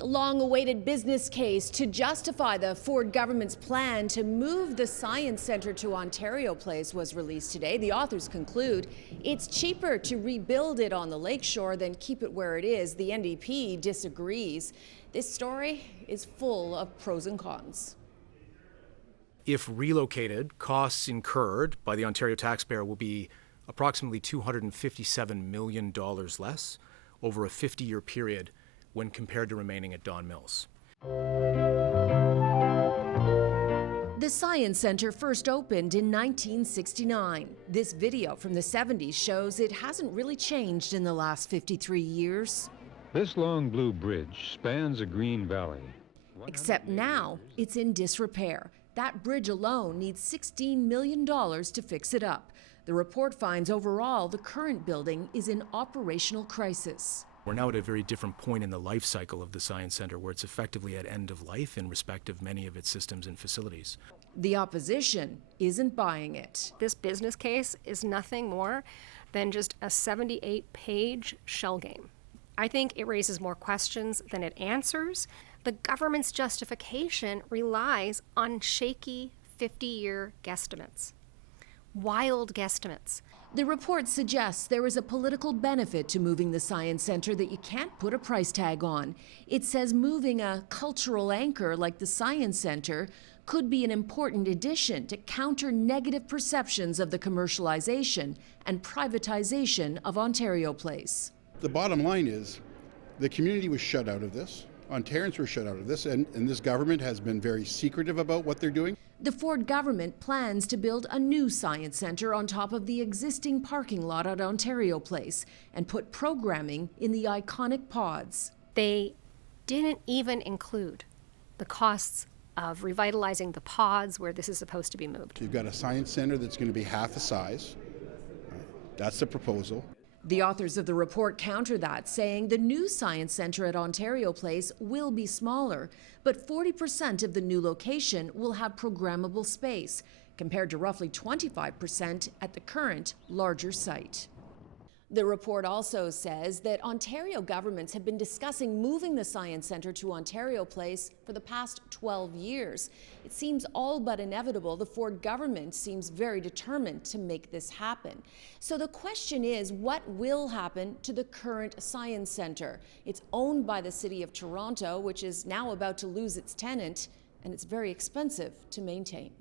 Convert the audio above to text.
The long-awaited business case to justify the Ford government's plan to move the Science Centre to Ontario Place was released today. The authors conclude it's cheaper to rebuild it on the lakeshore than keep it where it is. The NDP disagrees. This story is full of pros and cons. If relocated, costs incurred by the Ontario taxpayer will be approximately $257 million less over a 50-year period when compared to remaining at Don Mills. The Science Centre first opened in 1969. This video from the 70s shows it hasn't really changed in the last 53 years. This long blue bridge spans a green valley. Except now, it's in disrepair. That bridge alone needs $16 million to fix it up. The report finds overall the current building is in operational crisis. We're now at a very different point in the life cycle of the Science Centre, where it's effectively at end of life in respect of many of its systems and facilities. The opposition isn't buying it. This business case is nothing more than just a 78-page shell game. I think it raises more questions than it answers. The government's justification relies on shaky 50-year guesstimates. Wild guesstimates. The report suggests there is a political benefit to moving the Science Centre that you can't put a price tag on. It says moving a cultural anchor like the Science Centre could be an important addition to counter negative perceptions of the commercialization and privatization of Ontario Place. The bottom line is the community was shut out of this. Ontarians were shut out of this, and this government has been very secretive about what they're doing. The Ford government plans to build a new Science Centre on top of the existing parking lot at Ontario Place and put programming in the iconic pods. They didn't even include the costs of revitalizing the pods where this is supposed to be moved. You've got a Science Centre that's going to be half the size. That's the proposal. The authors of the report counter that, saying the new Science Centre at Ontario Place will be smaller, but 40% of the new location will have programmable space, compared to roughly 25% at the current larger site. The report also says that Ontario governments have been discussing moving the Science Centre to Ontario Place for the past 12 years. It seems all but inevitable. The Ford government seems very determined to make this happen. So the question is, what will happen to the current Science Centre? It's owned by the City of Toronto, which is now about to lose its tenant, and it's very expensive to maintain.